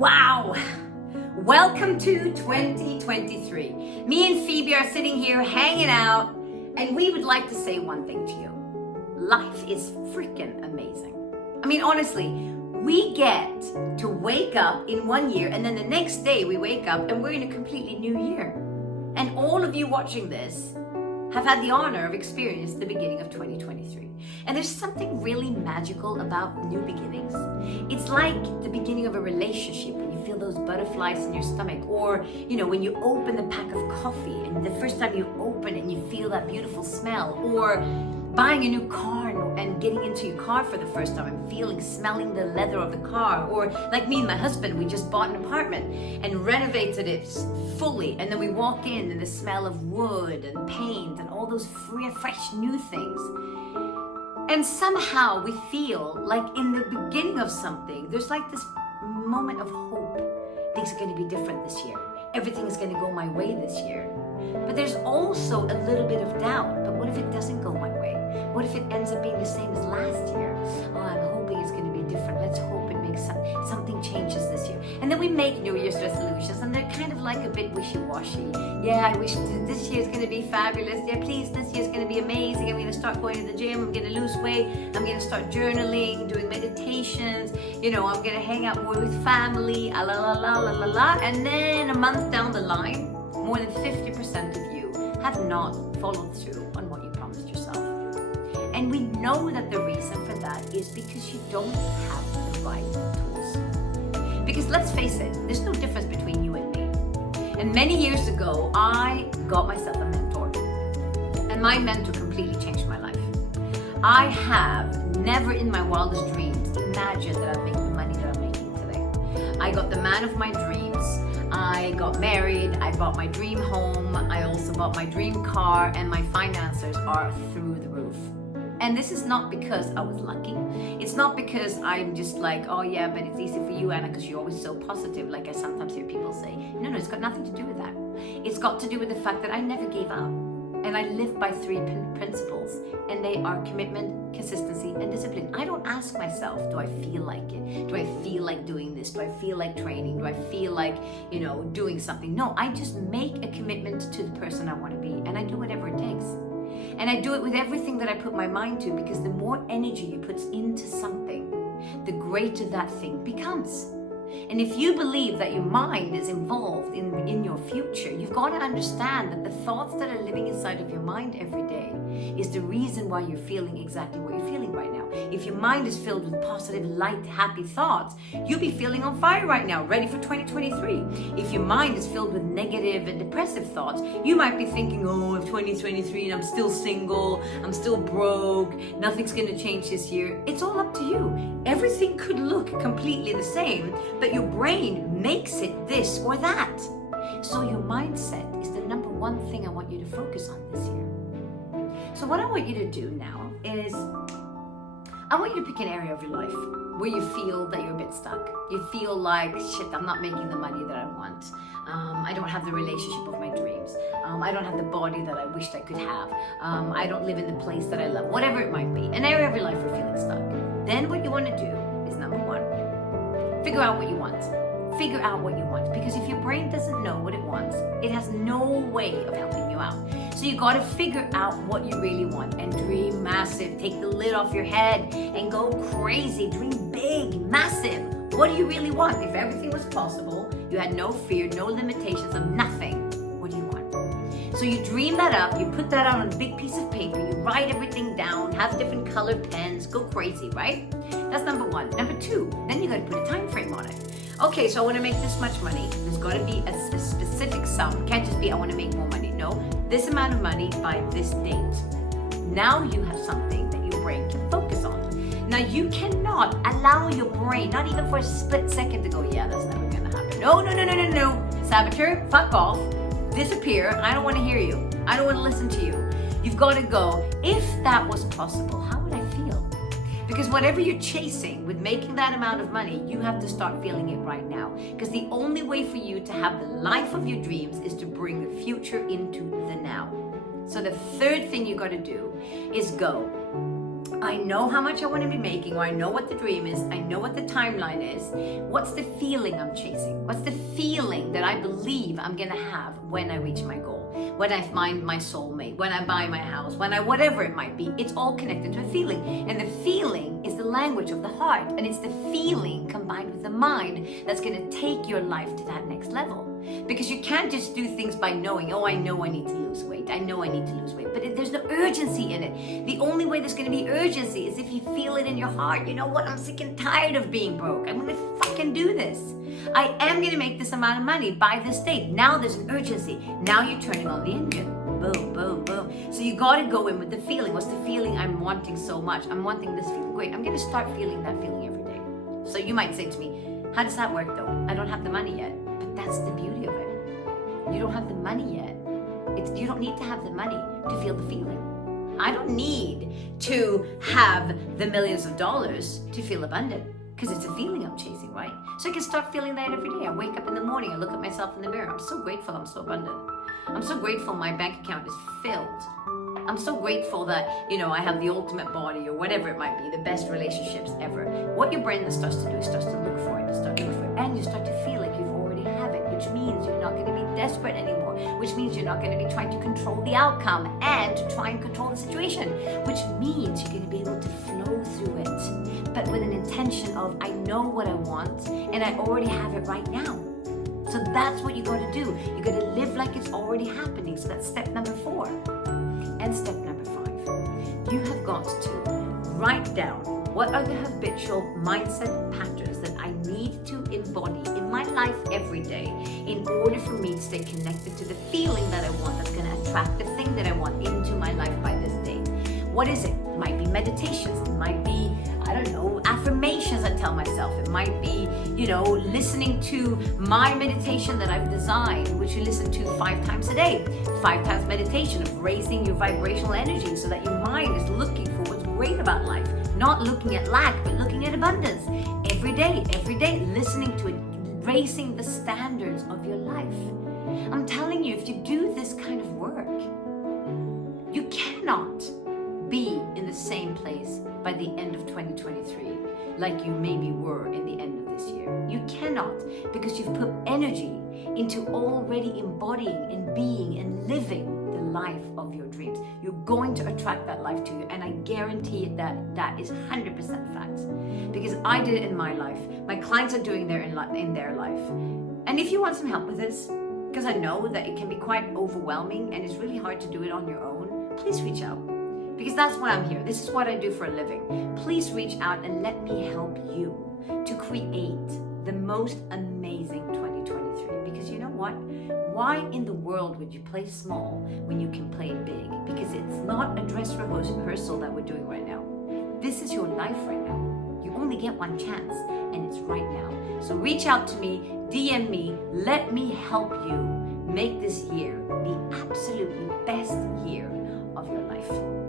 Wow! Welcome to 2023. Me and Phoebe are sitting here hanging out, and we would like to say one thing to you. Life is freaking amazing. I mean, honestly, we get to wake up in one year, and then the next day we wake up and we're in a completely new year. And all of you watching this have had the honor of experiencing the beginning of 2023. And there's something really magical about new beginnings. It's like the beginning of a relationship when you feel those butterflies in your stomach, or when you open the pack of coffee and the first time you open it and you feel that beautiful smell, or buying a new car and getting into your car for the first time and smelling the leather of the car, or like me and my husband, we just bought an apartment and renovated it fully, and then we walk in and the smell of wood and paint and all those fresh new things. And somehow we feel like in the beginning of something, there's like this moment of hope. Things are going to be different this year. Everything is going to go my way this year. But there's also a little bit of doubt. But what if it doesn't go my way? What if it ends up being the same as last year? Oh, I'm hoping it's going to be different. Let's hope it makes something changes this year. And then we make New Year's resolutions, and they're kind of like a bit wishy-washy. Yeah, I wish this year's going to be fabulous. Yeah, please, this year's going to be amazing. I'm going to start going to the gym. I'm going to lose weight. I'm going to start journaling, doing meditations. I'm going to hang out more with family. La la la la la la. And then a month down the line, more than 50% of you have not followed through on what you promised yourself. And we know that the reason for that is because you don't have the right tools. Because let's face it, there's no difference between you and me. And many years ago, I got myself a mentor. And my mentor completely changed my life. I have never in my wildest dreams imagined that I'd make the money that I'm making today. I got the man of my dreams. I got married. I bought my dream home. I also bought my dream car, and my finances are through the roof. And this is not because I was lucky. It's not because I'm just like, oh yeah, but it's easy for you, Anna, because you're always so positive, like I sometimes hear people say. No, it's got nothing to do with that. It's got to do with the fact that I never gave up. And I live by three principles, and they are commitment, consistency, and discipline. I don't ask myself, do I feel like it? Do I feel like doing this? Do I feel like training? Do I feel like, doing something? No, I just make a commitment to the person I want to be, and I do whatever it takes. And I do it with everything that I put my mind to, because the more energy you put into something, the greater that thing becomes. And if you believe that your mind is involved in your future, you've got to understand that the thoughts that are living inside of your mind every day is the reason why you're feeling exactly what you're feeling right now. If your mind is filled with positive, light, happy thoughts, you'll be feeling on fire right now, ready for 2023. If your mind is filled with negative and depressive thoughts, you might be thinking, oh, if 2023 and I'm still single, I'm still broke, nothing's going to change this year. It's all up to you. Everything could look completely the same, but your brain makes it this or that. So your mindset is the number one thing I want you to focus on this year. So what I want you to do now is, I want you to pick an area of your life where you feel that you're a bit stuck. You feel like, shit, I'm not making the money that I want. I don't have the relationship of my dreams. I don't have the body that I wished I could have. I don't live in the place that I love. Whatever it might be, an area of your life where you're feeling stuck. Then what you want to do is, number one, figure out what you want. Figure out what you want. Because if your brain doesn't know what it wants, it has no way of helping you out. So you got to figure out what you really want and dream massive. Take the lid off your head and go crazy. Dream big, massive. What do you really want? If everything was possible, you had no fear, no limitations of nothing, what do you want? So you dream that up, you put that out on a big piece of paper, you write everything down, have different colored pens, go crazy, right? That's number one. Number two, then you got to put a time frame on it. Okay, so I want to make this much money. There's got to be a specific sum. It can't just be, I want to make more money. No, this amount of money by this date. Now you have something that your brain can focus on. Now you cannot allow your brain, not even for a split second, to go, yeah, that's never going to happen. No. Saboteur, fuck off. Disappear. I don't want to hear you. I don't want to listen to you. You've got to go, if that was possible, how would I feel? Because whatever you're chasing with making that amount of money, you have to start feeling it right now. Because the only way for you to have the life of your dreams is to bring the future into the now. So the third thing you got to do is go I know how much I want to be making, or I know what the dream is, I know what the timeline is. What's the feeling I'm chasing? What's the feeling that I believe I'm gonna have when I reach my goal? When I find my soulmate, when I buy my house, whatever it might be, it's all connected to a feeling. And the feeling is the language of the heart, and it's the feeling combined with the mind that's gonna take your life to that next level. Because you can't just do things by knowing, oh, I know I need to lose weight. I know I need to lose weight. But there's no urgency in it. The only way there's going to be urgency is if you feel it in your heart. You know what? I'm sick and tired of being broke. I'm going to fucking do this. I am going to make this amount of money by this date. Now there's an urgency. Now you're turning on the engine. Boom, boom, boom. So you got to go in with the feeling. What's the feeling I'm wanting so much? I'm wanting this feeling. Great. I'm going to start feeling that feeling every day. So you might say to me, how does that work though? I don't have the money yet. That's the beauty of it. You don't have the money yet. You don't need to have the money to feel the feeling. I don't need to have the millions of dollars to feel abundant, because it's a feeling I'm chasing, right? So I can start feeling that every day. I wake up in the morning, I look at myself in the mirror. I'm so grateful I'm so abundant. I'm so grateful my bank account is filled. I'm so grateful that, I have the ultimate body, or whatever it might be, the best relationships ever. What your brain starts to do is starts to look for it, and you start to feel like you've already have it, which means you're not going to be desperate anymore, which means you're not going to be trying to control the outcome and to try and control the situation, which means you're going to be able to flow through it, but with an intention of, I know what I want and I already have it right now. So that's what you got to do. You got to live like it's already happening. So that's step number 4. And step number 5, you have got to write down what are the habitual mindset patterns that I need to embody in my life every day in order for me to stay connected to the feeling that I want that's going to attract the thing that I want into my life by this date. What is it? It might be meditations. It might be, affirmations I tell myself. It might be, listening to my meditation that I've designed, which you listen to 5 times a day. 5 times meditation of raising your vibrational energy so that your mind is looking for what's great about life. Not looking at lack, but looking at abundance. Every day, listening to it, raising the standards of your life. I'm telling you, if you do this kind of work, you cannot be in the same place by the end of 2023 like you maybe were in the end of this year. You cannot, because you've put energy into already embodying and being and living the life of your dreams. You're going to attract that life to you, and I guarantee that is 100% facts, because I did it in my life. My clients are doing it in their life. And if you want some help with this, because I know that it can be quite overwhelming and it's really hard to do it on your own, please reach out. Because that's why I'm here. This is what I do for a living. Please reach out and let me help you to create the most amazing 2023. Because you know what? Why in the world would you play small when you can play big? Because it's not a dress rehearsal that we're doing right now. This is your life right now. You only get one chance, and it's right now. So reach out to me, DM me, let me help you make this year the absolutely best year of your life.